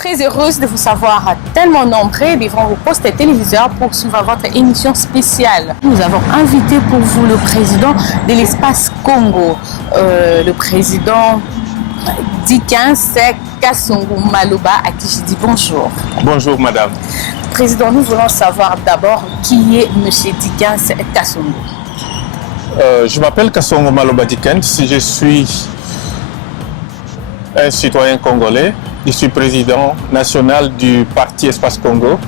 Très heureuse de vous savoir tellement nombreux devant vos postes téléviseurs pour suivre votre émission spéciale. Nous avons invité pour vous le président de l'espace Congo, le président Dickens Kasongo Maloba, à qui je dis bonjour. Bonjour madame. Président, nous voulons savoir d'abord qui est M. Dickens Kasongo. Je m'appelle Kasongo Maloba Dickens, je suis un citoyen congolais. Je suis président national du parti Espace Congo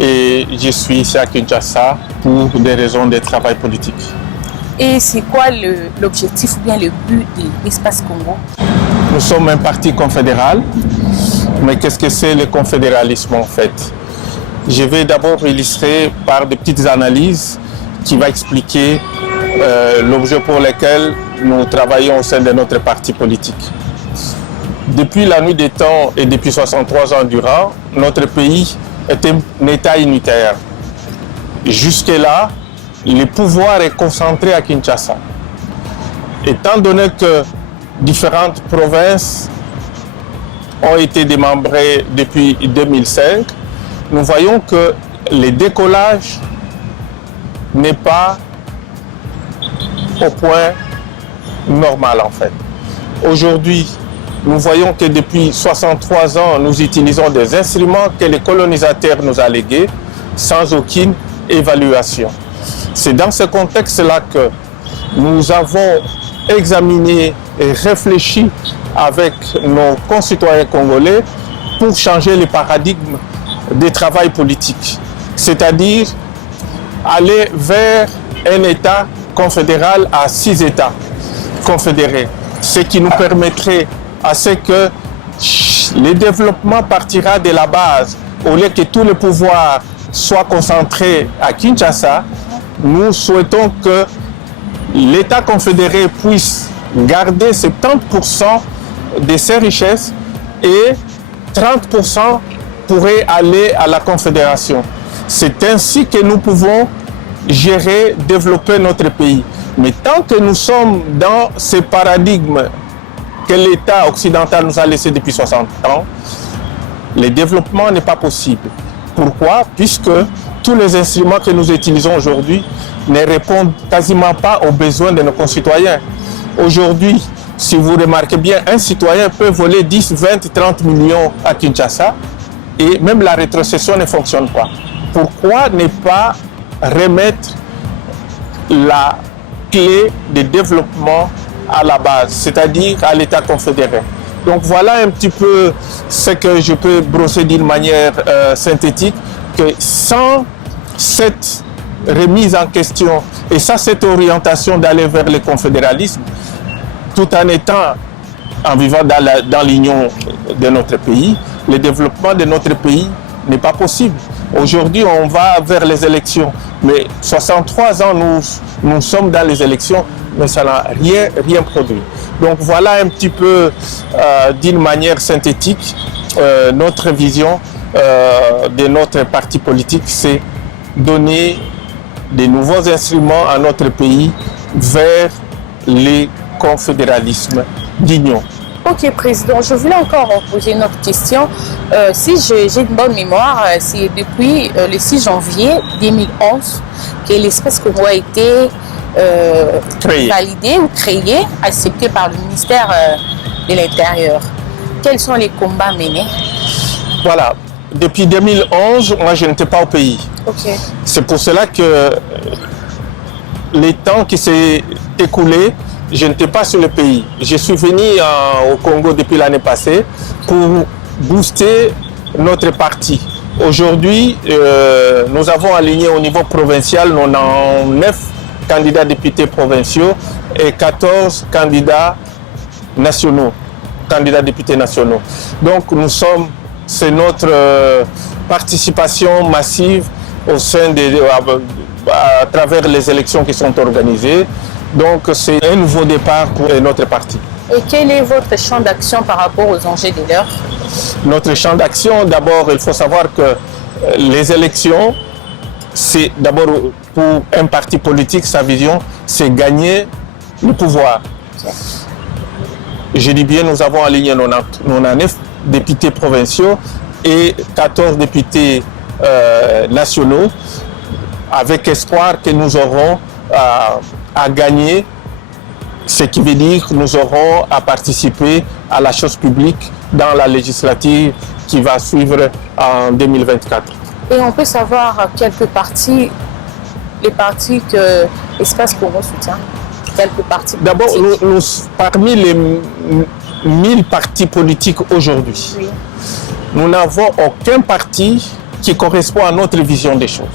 et je suis ici à Kinshasa pour des raisons de travail politique. Et c'est quoi l'objectif ou bien le but de l'Espace Congo? Nous sommes un parti confédéral, mais qu'est-ce que c'est le confédéralisme en fait? Je vais d'abord illustrer par des petites analyses qui vont expliquer l'objet pour lequel nous travaillons au sein de notre parti politique. Depuis la nuit des temps et depuis 63 ans durant, notre pays est un État unitaire. Jusque-là, le pouvoir est concentré à Kinshasa. Étant donné que différentes provinces ont été démembrées depuis 2005, nous voyons que le décollage n'est pas au point normal en fait. Aujourd'hui, nous voyons que depuis 63 ans, nous utilisons des instruments que les colonisateurs nous ont légués sans aucune évaluation. C'est dans ce contexte-là que nous avons examiné et réfléchi avec nos concitoyens congolais pour changer le paradigme des travail politique, c'est-à-dire aller vers un État confédéral à 6 États confédérés, ce qui nous permettrait à ce que le développement partira de la base. Au lieu que tout le pouvoir soit concentré à Kinshasa, nous souhaitons que l'État confédéré puisse garder 70% de ses richesses et 30% pourrait aller à la Confédération. C'est ainsi que nous pouvons gérer, développer notre pays. Mais tant que nous sommes dans ce paradigme que l'État occidental nous a laissé depuis 60 ans, le développement n'est pas possible. Pourquoi? Puisque tous les instruments que nous utilisons aujourd'hui ne répondent quasiment pas aux besoins de nos concitoyens. Aujourd'hui, si vous remarquez bien, un citoyen peut voler 10, 20, 30 millions à Kinshasa et même la rétrocession ne fonctionne pas. Pourquoi ne pas remettre la clé de développement à la base, c'est-à-dire à l'État confédéré? Donc voilà un petit peu ce que je peux brosser d'une manière synthétique, que sans cette remise en question et sans cette orientation d'aller vers le confédéralisme, tout en vivant dans l'union de notre pays, le développement de notre pays n'est pas possible. Aujourd'hui, on va vers les élections, mais 63 ans, nous sommes dans les élections, mais ça n'a rien produit. Donc voilà un petit peu, d'une manière synthétique, notre vision de notre parti politique, c'est donner de nouveaux instruments à notre pays vers le confédéralisme d'union. Ok, Président, je voulais encore poser une autre question. Si j'ai une bonne mémoire, c'est depuis le 6 janvier 2011 que l'Espace Congo a été validé ou créé, accepté par le ministère de l'Intérieur. Quels sont les combats menés? Voilà, depuis 2011, moi je n'étais pas au pays. Okay. C'est pour cela que les temps qui s'est écoulé, je n'étais pas sur le pays. Je suis venu au Congo depuis l'année passée pour booster notre parti. Aujourd'hui, nous avons aligné au niveau provincial 9 candidats députés provinciaux et 14 candidats nationaux, candidats députés nationaux. Donc c'est notre participation massive au sein à travers les élections qui sont organisées. Donc c'est un nouveau départ pour notre parti. Et quel est votre champ d'action par rapport aux enjeux de l'heure? Notre champ d'action, d'abord, il faut savoir que les élections, c'est d'abord pour un parti politique, sa vision, c'est gagner le pouvoir. Okay. Je dis bien, nous avons aligné nos 9 députés provinciaux et 14 députés nationaux, avec espoir que nous aurons à gagner, ce qui veut dire que nous aurons à participer à la chose publique dans la législative qui va suivre en 2024. Et on peut savoir quelques partis, les partis que Espace Congo soutient, quelques partis politiques. D'abord, parmi les 1000 partis politiques aujourd'hui, Oui. nous n'avons aucun parti qui correspond à notre vision des choses.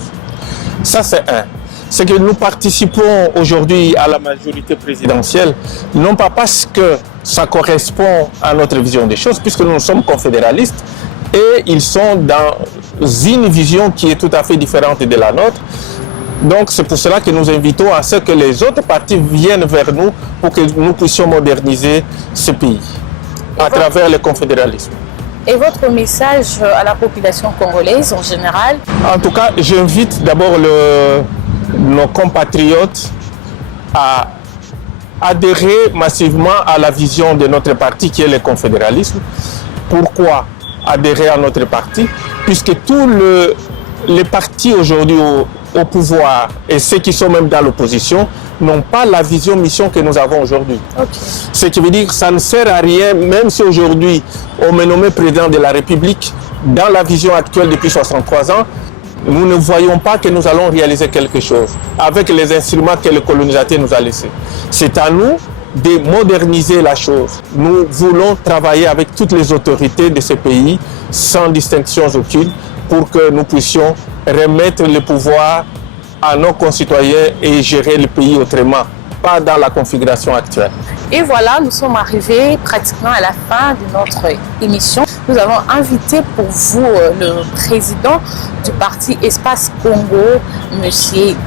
Ça, c'est un. C'est que nous participons aujourd'hui à la majorité présidentielle, non pas parce que ça correspond à notre vision des choses, puisque nous sommes confédéralistes, et ils sont dans une vision qui est tout à fait différente de la nôtre. Donc c'est pour cela que nous invitons à ce que les autres partis viennent vers nous pour que nous puissions moderniser ce pays à travers le confédéralisme. Et votre message à la population congolaise en général? En tout cas, j'invite d'abord nos compatriotes à adhérer massivement à la vision de notre parti qui est le confédéralisme. Pourquoi adhérer à notre parti? Puisque tous les partis aujourd'hui au pouvoir et ceux qui sont même dans l'opposition n'ont pas la vision mission que nous avons aujourd'hui. Okay. Ce qui veut dire que ça ne sert à rien, même si aujourd'hui on me nomme président de la République, dans la vision actuelle depuis 63 ans, nous ne voyons pas que nous allons réaliser quelque chose avec les instruments que le colonisateur nous a laissés. C'est à nous de moderniser la chose. Nous voulons travailler avec toutes les autorités de ce pays, sans distinction aucune, pour que nous puissions remettre le pouvoir à nos concitoyens et gérer le pays autrement, pas dans la configuration actuelle. Et voilà, nous sommes arrivés pratiquement à la fin de notre émission. Nous avons invité pour vous le président du parti Espace Congo, M.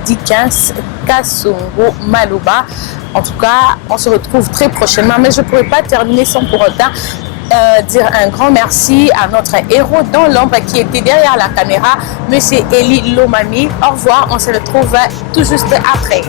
Dickens Kassongo Maloba. En tout cas, on se retrouve très prochainement, mais je ne pourrais pas terminer sans pour autant dire un grand merci à notre héros dans l'ombre qui était derrière la caméra, M. Eli Lomami. Au revoir, on se retrouve tout juste après.